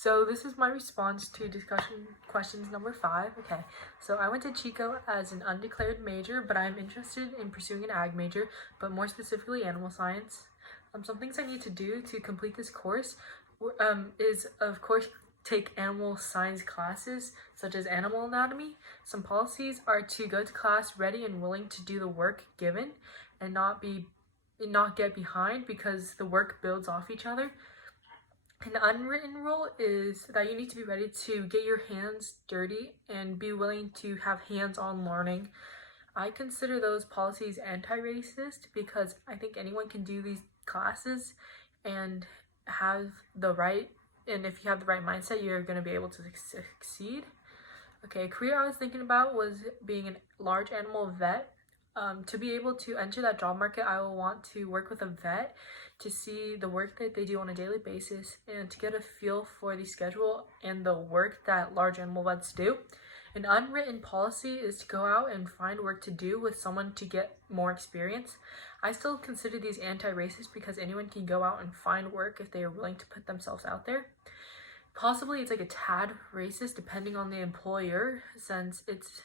So this is my response to discussion questions number 5. Okay, so I went to Chico as an undeclared major, but I'm interested in pursuing an ag major, but more specifically animal science. Some things I need to do to complete this course is, of course, take animal science classes, such as animal anatomy. Some policies are to go to class ready and willing to do the work given and not get behind because the work builds off each other. An unwritten rule is that you need to be ready to get your hands dirty and be willing to have hands-on learning. I consider those policies anti-racist because I think anyone can do these classes and have the right, and if you have the right mindset, you're going to be able to succeed. Okay, a career I was thinking about was being a large animal vet. To be able to enter that job market, I will want to work with a vet to see the work that they do on a daily basis and to get a feel for the schedule and the work that large animal vets do. An unwritten policy is to go out and find work to do with someone to get more experience. I still consider these anti-racist because anyone can go out and find work if they are willing to put themselves out there. Possibly it's like a tad racist depending on the employer, since it's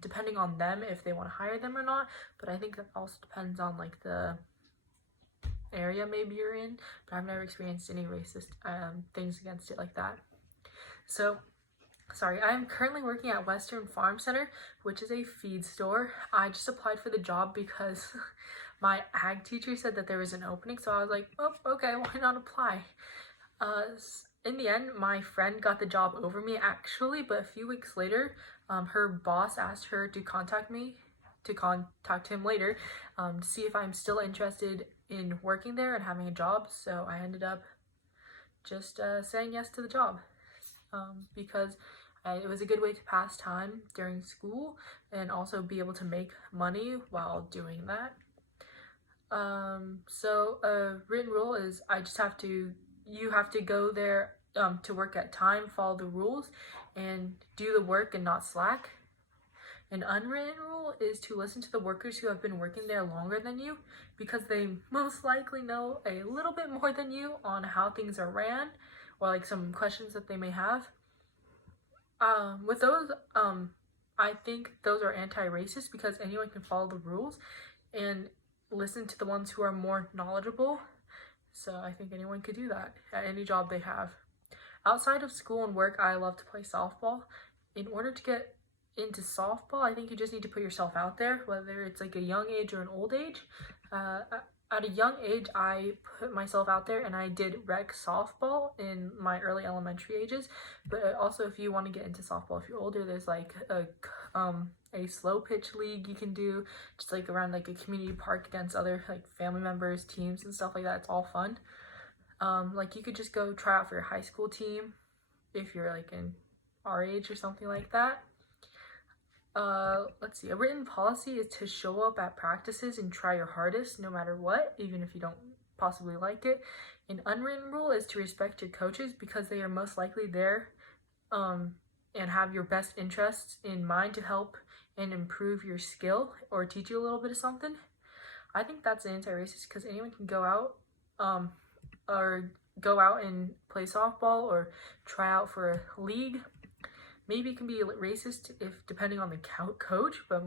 depending on them if they want to hire them or not, but I think that also depends on like the area maybe you're in, but I've never experienced any racist things against it like that. So sorry, I am currently working at Western Farm Center, which is a feed store. I just applied for the job because my ag teacher said that there was an opening, so I was like, oh, okay, why not apply? In the end, my friend got the job over me actually, but a few weeks later, her boss asked her to contact him later to see if I'm still interested in working there and having a job. So I ended up just saying yes to the job because it was a good way to pass time during school and also be able to make money while doing that. So a written rule is you have to go there to work at time, follow the rules, and do the work and not slack. An unwritten rule is to listen to the workers who have been working there longer than you because they most likely know a little bit more than you on how things are ran or like some questions that they may have. With those, I think those are anti-racist because anyone can follow the rules and listen to the ones who are more knowledgeable. So I think anyone could do that at any job they have. Outside of school and work, I love to play softball. In order to get into softball, I think you just need to put yourself out there, whether it's like a young age or an old age. At a young age, I put myself out there and I did rec softball in my early elementary ages. But also, if you want to get into softball, if you're older, there's like a slow pitch league you can do, just like around like a community park against other like family members, teams and stuff like that. It's all fun. Like you could just go try out for your high school team if you're like in our age or something like that. Let's see, a written policy is to show up at practices and try your hardest no matter what, even if you don't possibly like it. An unwritten rule is to respect your coaches because they are most likely there and have your best interests in mind to help and improve your skill or teach you a little bit of something. I think that's anti-racist because anyone can go out and play softball or try out for a league. Maybe it can be racist if depending on the coach, but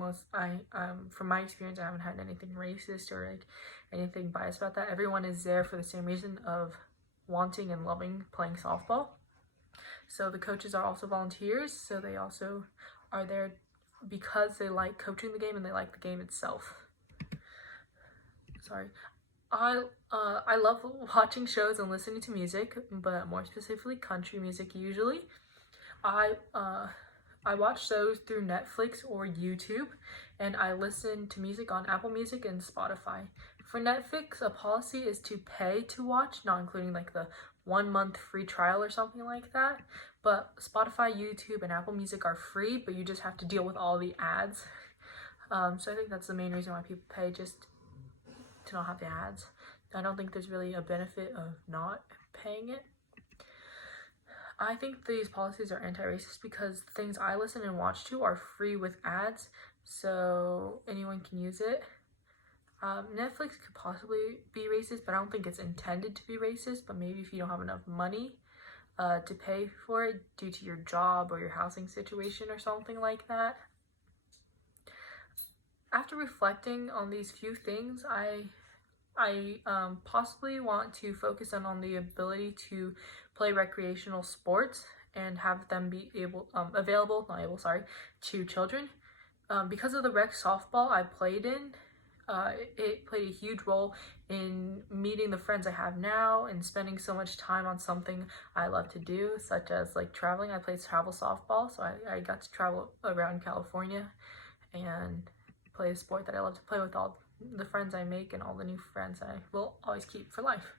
from my experience, I haven't had anything racist or like anything biased about that. Everyone is there for the same reason of wanting and loving playing softball. So the coaches are also volunteers, so they also are there because they like coaching the game and they like the game itself. Sorry. I love watching shows and listening to music, but more specifically country music usually. I watch shows through Netflix or YouTube, and I listen to music on Apple Music and Spotify. For Netflix, a policy is to pay to watch, not including like the 1 month free trial or something like that. But Spotify, YouTube, and Apple Music are free, but you just have to deal with all the ads. So I think that's the main reason why people pay, just to not have the ads. I don't think there's really a benefit of not paying it. I think these policies are anti-racist because things I listen and watch to are free with ads, so anyone can use it. Netflix could possibly be racist, but I don't think it's intended to be racist, but maybe if you don't have enough money. to pay for it due to your job or your housing situation or something like that. After reflecting on these few things, I possibly want to focus on the ability to play recreational sports and have them be to children. Because of the rec softball I played in, it played a huge role in meeting the friends I have now and spending so much time on something I love to do, such as like traveling. I played travel softball, so I got to travel around California and play a sport that I love to play with all the friends I make and all the new friends I will always keep for life.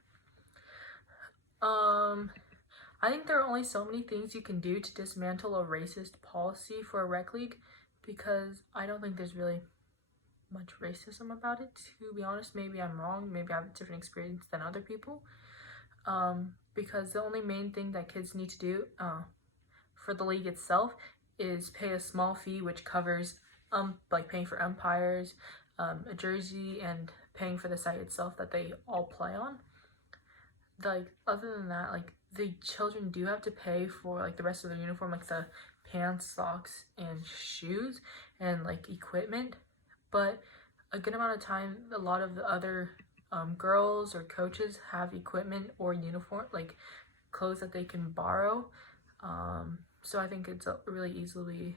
I think there are only so many things you can do to dismantle a racist policy for a rec league, because I don't think there's really much racism about it, to be honest. Maybe I'm wrong, maybe I have a different experience than other people, because the only main thing that kids need to do for the league itself is pay a small fee, which covers like paying for umpires, a jersey, and paying for the site itself that they all play on. Like, other than that, like, the children do have to pay for like the rest of their uniform, like the pants, socks, and shoes, and like equipment. But a good amount of time, a lot of the other girls or coaches have equipment or uniform, like clothes that they can borrow. So I think it's really easily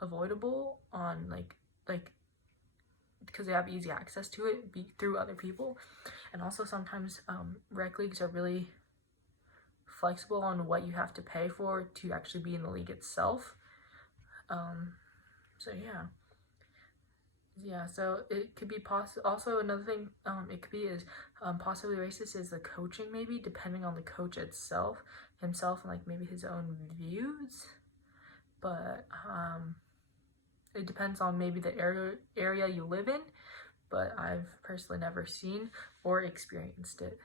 avoidable on like because they have easy access to it through other people. And also sometimes rec leagues are really flexible on what you have to pay for to actually be in the league itself. So so it could be also another thing it could be is possibly racist is the coaching, maybe, depending on the coach himself and like maybe his own views. But it depends on maybe the area you live in, but I've personally never seen or experienced it.